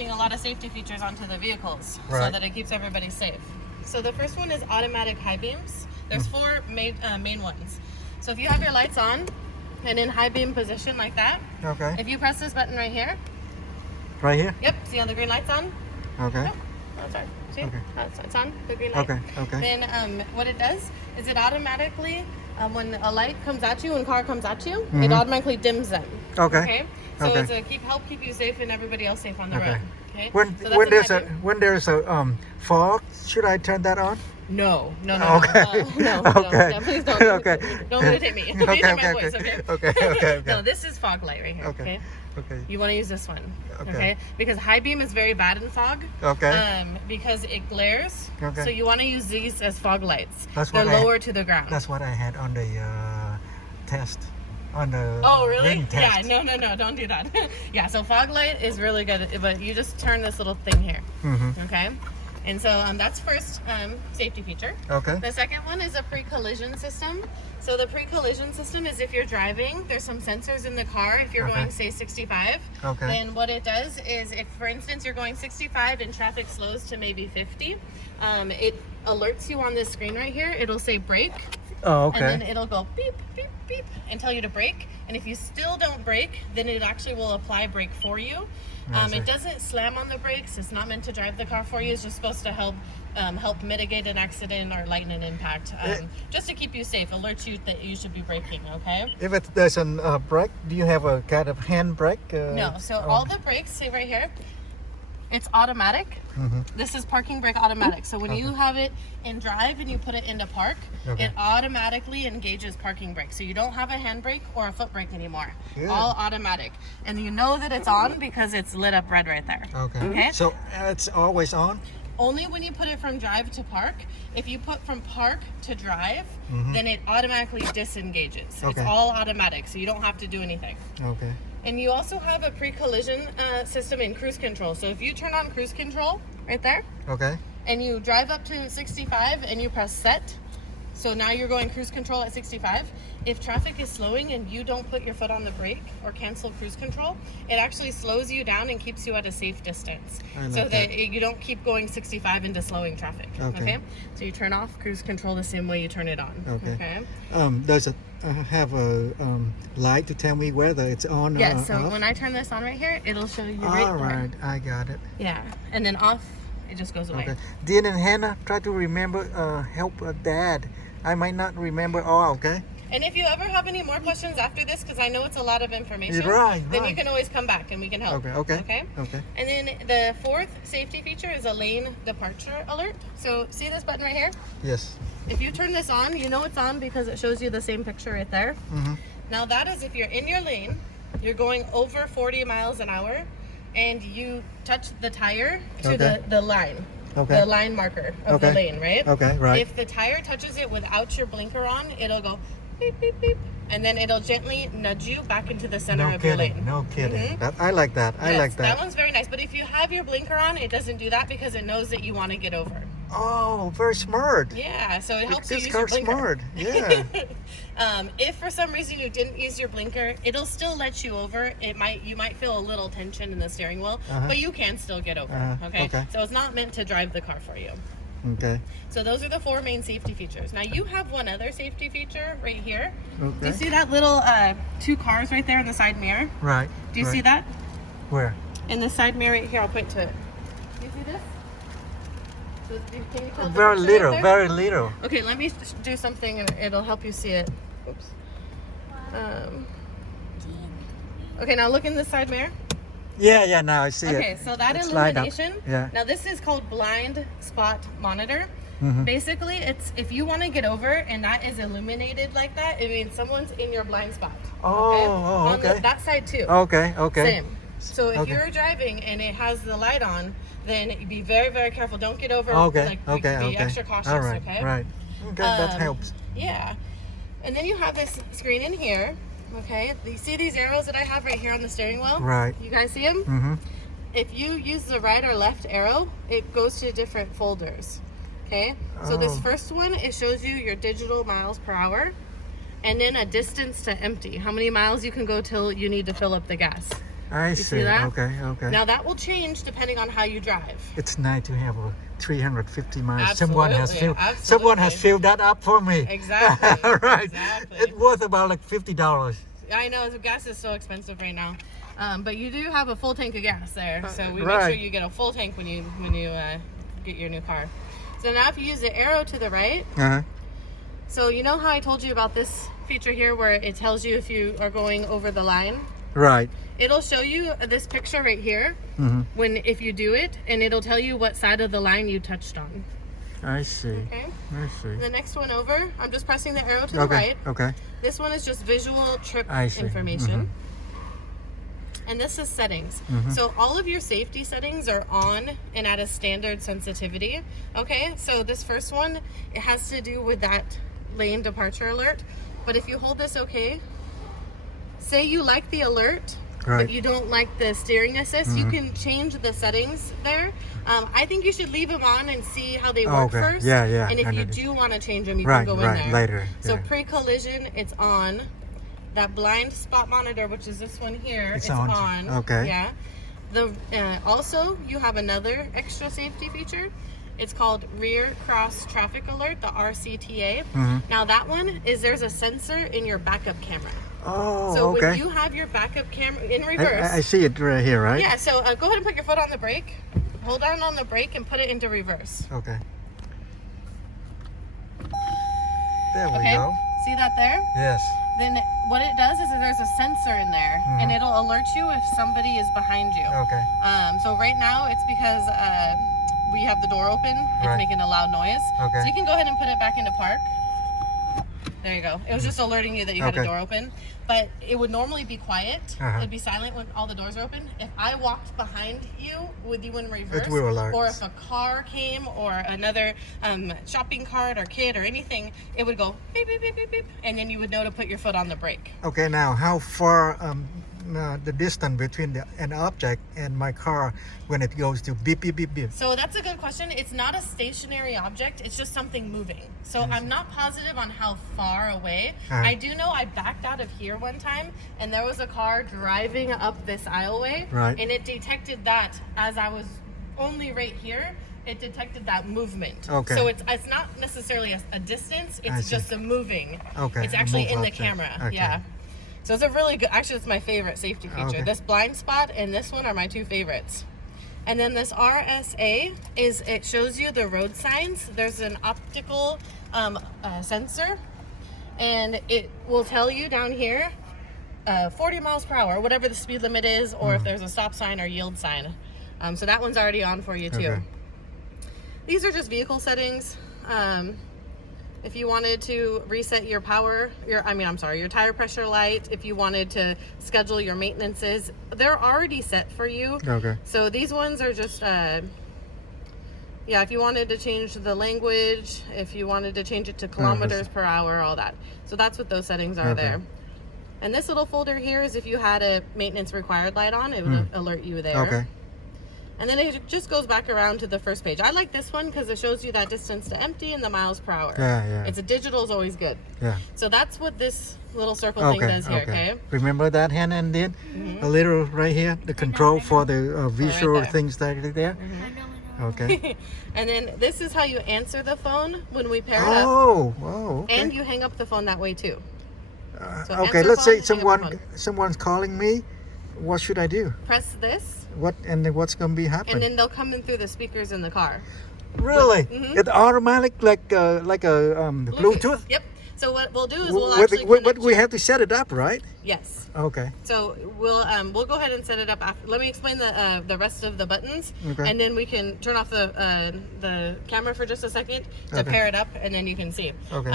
building a lot of safety features onto the vehicles so Right. that it keeps everybody safe. So the first one is automatic high beams. There's four main ones. So if you have your lights on and in high beam position like that, Okay. if you press this button right here, Right here? yep, see how the green light's on? Okay. Nope. Oh, sorry. See? Okay. It's on, the green light. Okay. Okay. Then what it does is it automatically, when a light comes at you and car comes at you, it automatically dims them. Okay. So Okay. it's a help keep you safe and everybody else safe on the Okay. road. Okay. When So that's when a there's high a beam. when there's a fog, should I turn that on? No. Okay. No. Okay. No, please don't. Okay. Don't imitate me. Okay, Imitate my okay, voice, okay. okay? Okay. No, this is fog light right here. Okay. Okay. You want to use this one. Okay. Because high beam is very bad in fog. Okay. Because it glares. Okay. So you want to use these as fog lights. That's They're what I- lower to the ground. That's what I had on the test. On the Oh, really? written Yeah, test. no, don't do that. Yeah, so fog light is really good, but you just turn this little thing here, okay? And so that's first safety feature. Okay. The second one is a pre-collision system. So the pre-collision system is if you're driving, there's some sensors in the car. If you're Okay. going, say, 65, Okay. then what it does is if, for instance, you're going 65 and traffic slows to maybe 50, it alerts you on this screen right here. It'll say brake. Oh, And then okay. it'll go beep, beep, beep and tell you to brake. And if you still don't brake, then it actually will apply brake for you. I see. It doesn't slam on the brakes. It's not meant to drive the car for you. It's just supposed to help mitigate an accident or lighten an impact. Just to keep you safe, alert you that you should be braking, okay? If there's a brake, do you have a kind of hand brake? No, so all the brakes, say right here, it's automatic. This is parking brake automatic. So when you have it in drive and you put it into park, Okay. it automatically engages parking brake. So you don't have a hand brake or a foot brake anymore. Good. All automatic. And you know that it's on because it's lit up red right there. Okay. Okay. So it's always on? Only when you put it from drive to park. If you put from park to drive, then it automatically disengages. It's Okay. all automatic, so you don't have to do anything. Okay. And you also have a pre-collision system in cruise control. So if you turn on cruise control right there, Okay. and you drive up to 65 and you press set, so now you're going cruise control at 65. If traffic is slowing and you don't put your foot on the brake or cancel cruise control, it actually slows you down and keeps you at a safe distance, I like so that. that you don't keep going 65 into slowing traffic. Okay. So you turn off cruise control the same way you turn it on. Okay. Does it have a light to tell me whether it's on or Yes, so off? when I turn this on right here, it'll show you right All there. right, I got it. Yeah, and then off, it just goes away. Okay. Dean and Hannah, try to remember, help Dad. I might not remember all, okay? And if you ever have any more questions after this, because I know it's a lot of information, Right, then you right. can always come back and we can help. Okay. And then the fourth safety feature is a lane departure alert. So see this button right here? Yes. If you turn this on, you know it's on because it shows you the same picture right there. Now that is if you're in your lane, you're going over 40 miles an hour, and you touch the tire to Okay. the line. Okay. The line marker of the Okay. lane, right? Okay, right. If the tire touches it without your blinker on, it'll go beep, beep, beep, and then it'll gently nudge you back into the center No of your kidding. lane. No kidding. Mhm. I like that. I Yes, like that that. one's very nice. But if you have your blinker on, it doesn't do that because it knows that you want to get over. Oh, very smart. Yeah, so it helps you This use your car's blinker. smart. Yeah. If for some reason you didn't use your blinker, it'll still let you over. You might feel a little tension in the steering wheel, but you can still get over. Okay? So it's not meant to drive the car for you. Okay. So those are the four main safety features. Now you have one other safety feature right here. Do Okay. you see that little two cars right there in the side mirror? Right. Do you right. see that? Where? In the side mirror right here, I'll point to it. Do you see this? So, can you tell the Very picture right little. there? Very little. Okay, let me do something and it'll help you see it. Oops. Okay, now look in the side mirror. Yeah. Now I see it. Okay, so that It's lined up. illumination. Yeah. Now this is called blind spot monitor. Basically, it's if you want to get over and that is illuminated like that, it means someone's in your blind spot. Oh, On okay. that side too. Okay. Same. So if Okay. you're driving and it has the light on, then be very, very careful. Don't get over. Okay. Like, Okay. Be extra cautious. All right. Okay. Right. Okay. That Um, helps. Yeah. And then you have this screen in here. Okay. You see these arrows that I have right here on the steering wheel? Right. You guys see them? Mm-hmm. If you use the right or left arrow, it goes to different folders. Okay. So this Oh. first one, it shows you your digital miles per hour, and then a distance to empty. How many miles you can go till you need to fill up the gas. I see. see that? Okay, okay. Now that will change depending on how you drive. It's nice to have a 350 miles. Absolutely, Someone has absolutely. filled that up for me. Exactly. Right. Exactly. It's worth about like $50. I know the gas is so expensive right now, but you do have a full tank of gas there, so we make right. sure you get a full tank when you get your new car. So now if you use the arrow to the right, Uh-huh. so you know how I told you about this feature here where it tells you if you are going over the line? Right. It'll show you this picture right here Mm-hmm. if you do it, and it'll tell you what side of the line you touched on. I see. Okay. I see. The next one over, I'm just pressing the arrow to the Okay. right. Okay. This one is just visual trip I see. information. And this is settings. So all of your safety settings are on and at a standard sensitivity. Okay, so this first one, it has to do with that lane departure alert. But if you hold this okay, say you like the alert, Right. but you don't like the steering assist, you can change the settings there. I think you should leave them on and see how they work Okay. first. Yeah, yeah, And if I you know. do want to change them, you Right, can go in right, there. later, So yeah. pre-collision, it's on. That blind spot monitor, which is this one here, It's it's on. on. Okay. Yeah. The also you have another extra safety feature. It's called Rear Cross Traffic Alert, the RCTA. Now that one is there's a sensor in your backup camera. Oh, So okay. when you have your backup camera in reverse, I see it right here, right? yeah. So go ahead and put your foot on the brake. Hold down on the brake and put it into reverse. Okay. There we Okay. go. See that there? Yes. Then what it does is that there's a sensor in there, and it'll alert you if somebody is behind you. Okay. So right now it's because we have the door open. It's Right. making a loud noise. Okay. So you can go ahead and put it back into park. There you go. It was just alerting you that you had a Okay. door open. But it would normally be quiet. Uh-huh. It'd be silent when all the doors are open. If I walked behind you with you in reverse, will alert. or if a car came or another shopping cart or kid or anything, it would go beep, beep, beep, beep, beep, and then you would know to put your foot on the brake. Okay, now how far the distance between an object and my car when it goes to beep, beep, beep, beep? So that's a good question. It's not a stationary object. It's just something moving. So I'm not positive on how far away. Uh-huh. I do know I backed out of here one time and there was a car driving up this aisleway. Right. And it detected that as I was only right here, it detected that movement. Okay. So it's not necessarily a distance. I It's see. just a moving. Okay, It's a actually move in the object. camera. Okay. Yeah. So it's a really good, actually it's my favorite safety feature. Okay. This blind spot and this one are my two favorites. And then this RSA it shows you the road signs. There's an optical sensor, and it will tell you down here 40 miles per hour, whatever the speed limit is, or if there's a stop sign or yield sign. So that one's already on for you too. Okay. These are just vehicle settings. If you wanted to reset your your tire pressure light, if you wanted to schedule your maintenances, they're already set for you. Okay. So these ones are just, if you wanted to change the language, if you wanted to change it to kilometers per hour, all that. So that's what those settings are Okay. there. And this little folder here is if you had a maintenance required light on, it would alert you there. Okay. And then it just goes back around to the first page. I like this one because it shows you that distance to empty and the miles per hour. Yeah, yeah. It's a digital is always good. Yeah. So that's what this little circle thing Okay, does here, okay? Remember that, Hannah and Dean? A little right here, the control for the visual there. things that are there. I know. Okay. And then this is how you answer the phone when we pair it up. Oh, okay. And you hang up the phone that way too. so Okay, answer let's say phone, hang up the someone's calling me. What should I do? Press this, And then what's gonna be and happening? then they'll come in through the speakers in the car. Really? Mhm. It automatic like a Bluetooth? Yep. So what we'll do is W- we'll with- actually but connect we you- have to set it up, right? Yes. Okay. So we'll go ahead and set it up after. Let me explain the rest of the buttons, Okay. and then we can turn off the camera for just a second to Okay. pair it up, and then you can see. Okay.